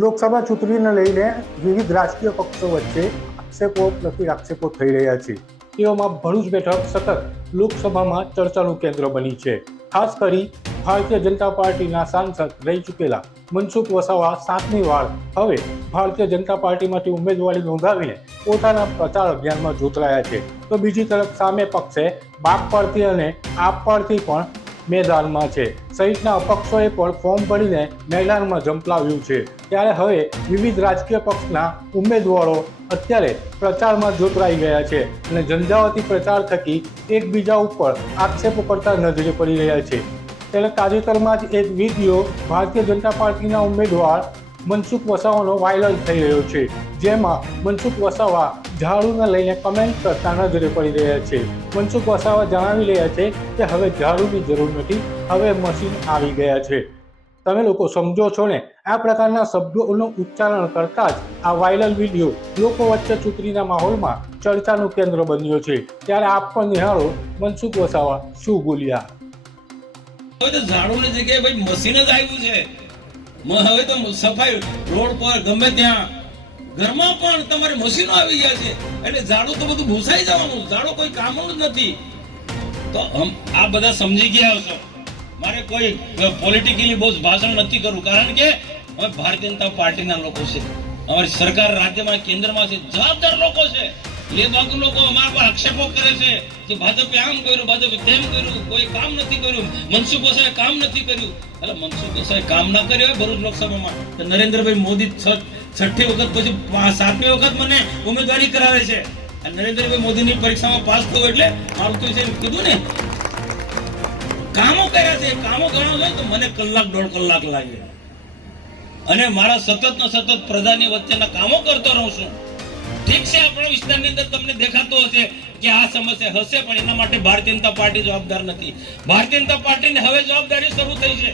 લોકસભા ચૂંટણીને લઈને વિવિધ રાજકીય પક્ષો વચ્ચે આક્ષેપો પ્રતિ આક્ષેપો થઈ રહ્યા છે. તેઓમાં ભરૂચ બેઠક સતત લોકસભામાં ચર્ચાનું કેન્દ્ર બની છે. ખાસ કરી ભારતીય જનતા પાર્ટીના સાંસદ રહી ચૂકેલા મનસુખ વસાવા 7મી વાર હવે ભારતીય જનતા પાર્ટીમાંથી ઉમેદવારી નોંધાવીને પોતાના પ્રચાર અભિયાનમાં જોતરાયા છે. તો બીજી તરફ સામે પક્ષે બાપ પરથી અને આપ પરથી પણ મેદાનમાં છે સહિતના અપક્ષોએ પણ ફોર્મ ભરીને મેદાનમાં ઝંપલાવ્યું છે. ત્યારે હવે વિવિધ રાજકીય પક્ષના ઉમેદવારો અત્યારે પ્રચારમાં જોતરાઈ ગયા છે અને ઝંઝાવાતી પ્રચાર થકી એકબીજા ઉપર આક્ષેપો કરતા નજરે પડી રહ્યા છે. ત્યારે તાજેતરમાં જ એક વિડીયો ભારતીય જનતા પાર્ટીના ઉમેદવાર મનસુખ વસાવાનો વાયરલ થઈ રહ્યો છે, જેમાં મનસુખ વસાવા ઝાડુને લઈને કમેન્ટ કરતા નજરે પડી રહ્યા છે. મનસુખ વસાવા જણાવી રહ્યા છે કે હવે ઝાડુની જરૂર નથી, હવે મશીન આવી ગયા છે. તમે લોકો સમજો છો ને? આ પ્રકારના શબ્દોનું ઉચ્ચારણ કરતા જ આ વાયરલ વિડીયો લોકો વચ્ચે ચૂંટણીના માહોલમાં ચર્ચાનું કેન્દ્ર બન્યો છે. ત્યારે આપ પણ નિહાળો મનસુખ વસાવા શું બોલ્યા. હવે તો ઝાડુની જગ્યાએ ભાઈ મશીન જ આવ્યું છે. હવે તો સફાઈ રોડ પર ગમે ત્યાં ઘરમાં પણ તમારે મશીનો આવી ગયા છે, એટલે ઝાડુ તો બધું ભૂસાઈ જવાનું. ઝાડુ કોઈ કામનું જ નથી. તો આ બધા સમજી ગયા હશો. મારે કોઈ પોલિટિકલી બહુ ભાષણ નથી કરવું, કારણ કે અમે ભારતીય જનતા પાર્ટીના લોકો છે. અમારી સરકાર રાજ્યમાં કેન્દ્રમાં છે, જવાબદાર લોકો છે. લેબાગુ લોકો અમારા પર આક્ષેપો કરે છે કે ભાજપે આમ કર્યું, ભાજપે તેમ કર્યું, કોઈ કામ નથી કર્યું, મનસુખ વસાવાએ કામ નથી કર્યું. એટલે મનસુખ વસાવાએ કામ ના કર્યું હોય ભરૂચ લોકસભામાં તો નરેન્દ્રભાઈ મોદી 6ઠી વખત પછી 7મી વખત મને ઉમેદવારી કરાવે છે. નરેન્દ્રભાઈ મોદીની પરીક્ષામાં પાસ થયો એટલે મારું તો કીધું ને કામો કર્યા છે. કામો ગણો છે તો મને કલાક 1.5 કલાક લાગે અને મારા સતત પ્રજાની વચ્ચેના કામો કરતો રહું છું. ઠીક છે, આપણા વિસ્તારની અંદર તમને દેખાતો હશે કે આ સમસ્યા હશે, પણ એના માટે ભારતીય જનતા પાર્ટી જવાબદાર નથી. ભારતીય જનતા પાર્ટીને હવે જવાબદારી શરૂ થઈ છે.